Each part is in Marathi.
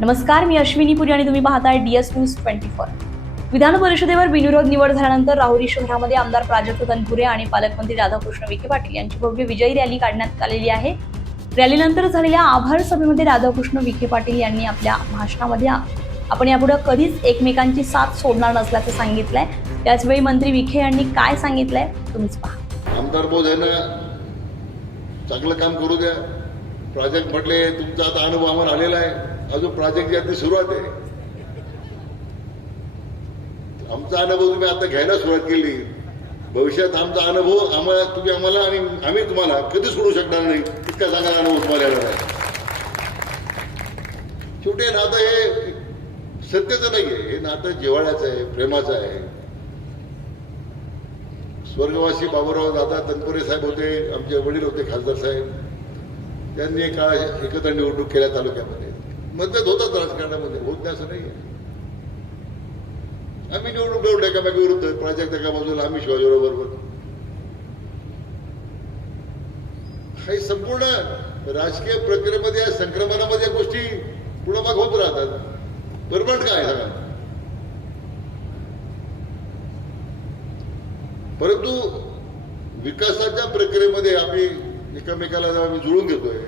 नमस्कार, मी अश्विनी पुरी आणि तुम्ही पाहताय DS न्यूज 24। विधान परिषदेवर बिनविरोध निवड झाल्यानंतर राहुरी शहरामध्ये आमदार प्राजक्त तनपुरे आणि पालकमंत्री राधाकृष्ण विखे पाटील यांची भव्य विजयी रॅली काढण्यात आलेली आहे। रॅलीनंतर झालेल्या आभार सभेमध्ये राधाकृष्ण विखे पाटील यांनी आपल्या भाषणामध्ये आपण यापुढे कधीच एकमेकांची साथ सोडणार नसल्याचं सांगितलंय। त्याचवेळी मंत्री विखे यांनी काय सांगितलंय तुम्हीच पहा। आमदार महोदयांना चांगलं काम करू द्या। प्रोजेक्ट म्हटले तुमचा आता अनुभव आम्हाला आलेला आहे, अजून प्रोजेक्टची आता सुरुवात आहे। आमचा अनुभव तुम्ही आता घ्यायला सुरुवात केली, भविष्यात आमचा अनुभव तुम्ही आम्हाला आणि आम्ही तुम्हाला कधी सोडू शकणार नाही, इतका चांगला अनुभव तुम्हाला येणार आहे। शेवटी नातं हे सत्याचं नाहीये, हे नातं जिव्हाळ्याचं आहे, प्रेमाचं आहे। स्वर्गवासी बाबूराव दादा तनपुरे साहेब होते, आमचे वडील होते खासदार साहेब, त्यांनी एका एकत्र निवडणूक केल्या तालुक्यामध्ये। मतभेद होतात राजकारणामध्ये, होत नाही असं नाही। आम्ही निवडणूक लढवलं एकामेका विरुद्ध, प्राजक्त एका बाजूला, आम्ही शिवाजीराव बरोबर। हे संपूर्ण राजकीय प्रक्रियेमध्ये या संक्रमणामध्ये गोष्टी पुढे माग होत राहतात। बरोबर काय सांगा, परंतु विकासाच्या प्रक्रियेमध्ये आम्ही एकमेकाला आम्ही जुळून घेतोय।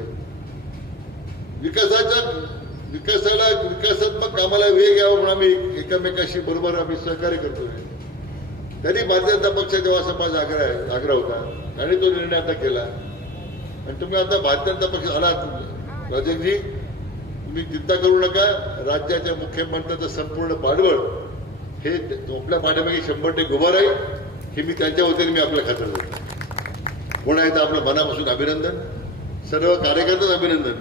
विकासात्मक कामाला वेग यावा म्हणून आम्ही एकमेकाशी बरोबर आम्ही सहकार्य करतोय। त्यांनी भारतीय जनता पक्ष तेव्हा असा माझा आग्रह होता आणि तो निर्णय आता केला। आणि तुम्ही आता भारतीय जनता पक्ष आलात राजनजी, तुम्ही चिंता करू नका। राज्याच्या मुख्यमंत्र्यांचं संपूर्ण पाठबळ हे आपल्या पाठीमागे 100% उभं राहील, हे मी त्यांच्या वतीने मी आपल्या खातर देतो। पुन्हा एकदा आपलं मनापासून अभिनंदन, सर्व कार्यकर्त्यांचं अभिनंदन।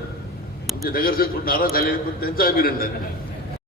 आमचे नगरसेवक नाराज झाले पण त्यांचं अभिनंदन।